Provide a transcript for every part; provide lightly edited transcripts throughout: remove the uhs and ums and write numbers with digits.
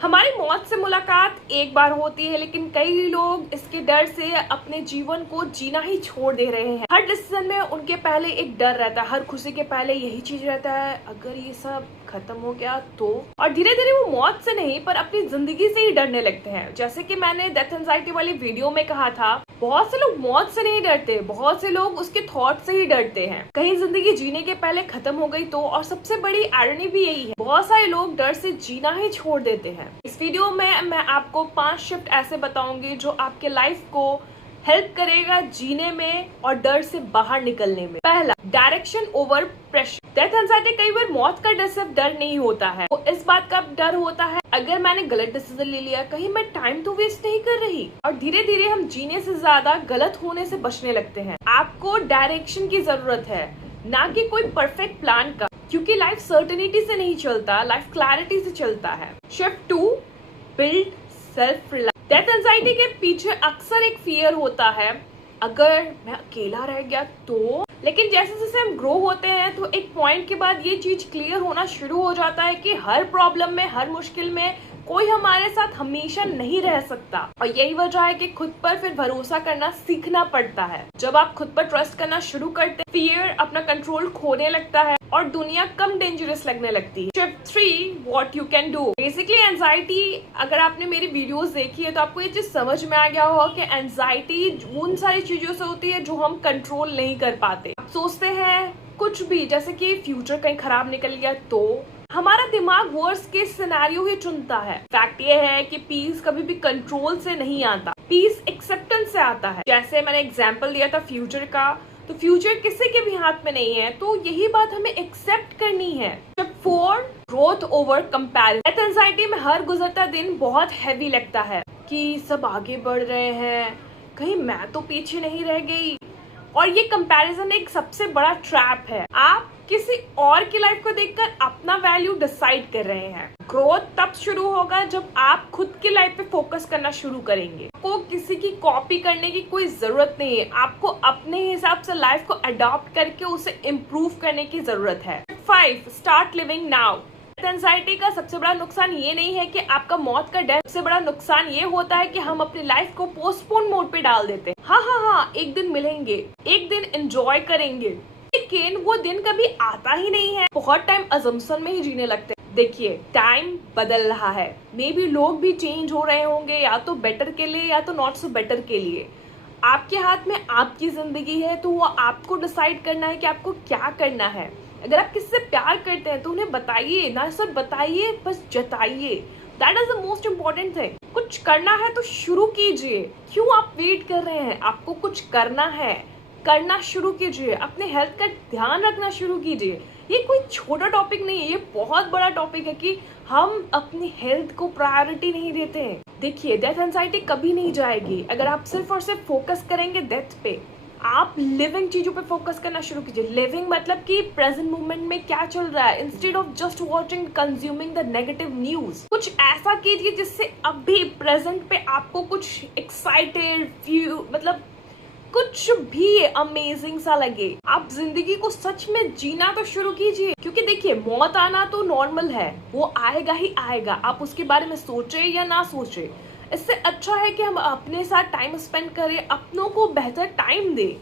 हमारी मौत से मुलाकात एक बार होती है, लेकिन कई लोग इसके डर से अपने जीवन को जीना ही छोड़ दे रहे हैं। हर डिसीजन में उनके पहले एक डर रहता है, हर खुशी के पहले यही चीज रहता है, अगर ये सब खत्म हो गया तो। और धीरे धीरे वो मौत से नहीं पर अपनी जिंदगी से ही डरने लगते हैं। जैसे कि मैंने डेथ एंजाइटी वाली वीडियो में कहा था, बहुत से लोग मौत से नहीं डरते, बहुत से लोग उसके थॉट से ही डरते हैं, कहीं जिंदगी जीने के पहले खत्म हो गई तो। और सबसे बड़ी आयरनी भी यही है, बहुत सारे लोग डर से जीना ही छोड़ देते हैं। इस वीडियो में मैं आपको 5 शिफ्ट ऐसे बताऊंगी जो आपके लाइफ को हेल्प करेगा जीने में और डर से बाहर निकलने में। पहला, direction over pressure. Death anxiety कई बार मौत का डर सिर्फ डर नहीं होता है, वो इस बात का डर होता है, अगर मैंने गलत डिसीजन ले लिया, कहीं मैं टाइम तो वेस्ट नहीं कर रही। और धीरे धीरे हम जीने से ज्यादा गलत होने से बचने लगते हैं। आपको डायरेक्शन की जरूरत है, ना कि कोई परफेक्ट प्लान का, क्योंकि लाइफ सर्टेनिटी से नहीं चलता, लाइफ क्लैरिटी से चलता है। Shift 2, build self reliance. Death anxiety के पीछे अक्सर एक फियर होता है, अगर मैं अकेला रह गया तो। लेकिन जैसे जैसे हम ग्रो होते हैं तो एक पॉइंट के बाद ये चीज क्लियर होना शुरू हो जाता है कि हर प्रॉब्लम में, हर मुश्किल में कोई हमारे साथ हमेशा नहीं रह सकता। और यही वजह है कि खुद पर फिर भरोसा करना सीखना पड़ता है। जब आप खुद पर ट्रस्ट करना शुरू करते हैं, फियर अपना कंट्रोल खोने लगता है और दुनिया कम डेंजरस लगने लगती है। Shift 3, what you can do. Basically anxiety, अगर आपने मेरी वीडियोस देखी है तो आपको ये चीज समझ में आ गया होगा कि एंजाइटी उन सारी चीजों से होती है जो हम कंट्रोल नहीं कर पाते। आप सोचते हैं कुछ भी, जैसे कि फ्यूचर कहीं खराब निकल गया तो। हमारा दिमाग वर्स्ट केस सिनेरियो ही चुनता है। फैक्ट ये है कि पीस कभी भी कंट्रोल से नहीं आता, पीस एक्सेप्टेंस से आता है। जैसे मैंने एग्जांपल दिया था फ्यूचर का, तो फ्यूचर किसी के भी हाथ में नहीं है, तो यही बात हमें एक्सेप्ट करनी है। Step 4, growth over comparison. Death anxiety में हर गुजरता दिन बहुत हैवी लगता है कि सब आगे बढ़ रहे हैं, कहीं मैं तो पीछे नहीं रह गई। और ये कंपैरिजन एक सबसे बड़ा ट्रैप है। आप किसी और की लाइफ को देखकर अपना वैल्यू डिसाइड कर रहे हैं। ग्रोथ तब शुरू होगा जब आप खुद की लाइफ पे फोकस करना शुरू करेंगे। आपको किसी की कॉपी करने की कोई जरूरत नहीं है, आपको अपने हिसाब से लाइफ को अडॉप्ट करके उसे इम्प्रूव करने की जरूरत है। 5, स्टार्ट लिविंग नाउ। एंजाइटी का सबसे बड़ा नुकसान ये नहीं है कि आपका मौत का डर, सबसे बड़ा नुकसान ये होता है कि हम अपनी लाइफ को पोस्टपोन मोड पे डाल देते हैं। हाँ, एक दिन मिलेंगे, एक दिन एंजॉय करेंगे, लेकिन वो दिन कभी आता ही नहीं है। बहुत टाइम अजम्पशन में ही जीने लगते हैं। देखिए, टाइम बदल रहा है, मे बी लोग भी चेंज हो रहे होंगे, या तो बेटर के लिए या तो नॉट सो बेटर के लिए। आपके हाथ में आपकी जिंदगी है, तो वो आपको डिसाइड करना है कि आपको क्या करना है। अगर आप किससे प्यार करते हैं तो उन्हें बताइए, ना सिर्फ बताइए, बस जताइए। That is the most important thing. कुछ करना है तो शुरू कीजिए, क्यों आप वेट कर रहे हैं? आपको कुछ करना है, करना शुरू कीजिए। अपने हेल्थ का ध्यान रखना शुरू कीजिए। ये कोई छोटा टॉपिक नहीं है, ये बहुत बड़ा टॉपिक है कि हम अपनी हेल्थ को प्रायोरिटी नहीं देते हैं। देखिए, डेथ एंजाइटी कभी नहीं जाएगी अगर आप सिर्फ और सिर्फ फोकस करेंगे डेथ पे। आप लिविंग चीजों पे फोकस करना शुरू कीजिए। लिविंग मतलब कि प्रेजेंट मोमेंट में क्या चल रहा है, instead of just watching consuming the negative news. कुछ ऐसा कीजिए जिससे अभी प्रेजेंट पे आपको कुछ एक्साइटेड मतलब कुछ भी अमेजिंग सा लगे। आप जिंदगी को सच में जीना तो शुरू कीजिए, क्योंकि देखिए, मौत आना तो नॉर्मल है, वो आएगा ही आएगा। आप उसके बारे में सोचे या ना सोचे, इससे अच्छा है कि हम अपने साथ टाइम स्पेंड करें, अपनों को बेहतर टाइम दें,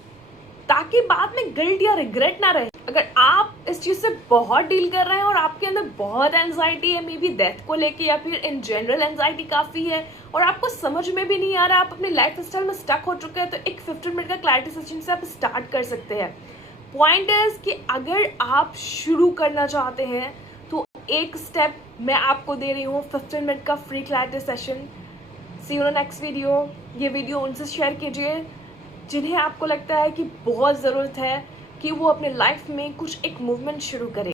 ताकि बाद में गिल्ट या रिग्रेट ना रहे। अगर आप इस चीज से बहुत डील कर रहे हैं और आपके अंदर बहुत एंजाइटी है, मे बी डेथ को लेके या फिर इन जनरल एंजाइटी काफी है और आपको समझ में भी नहीं आ रहा, आप अपनी लाइफ स्टाइल में स्टक हो चुके हैं, तो एक 15 मिनट का क्लैरिटी सेशन से आप स्टार्ट कर सकते हैं। पॉइंट इज कि अगर आप शुरू करना चाहते हैं तो एक स्टेप मैं आपको दे रही हूँ, 15 मिनट का free clarity session. See you in next video. ये वीडियो उनसे शेयर कीजिए जिन्हें आपको लगता है कि बहुत ज़रूरत है कि वो अपने लाइफ में कुछ एक मूवमेंट शुरू करें।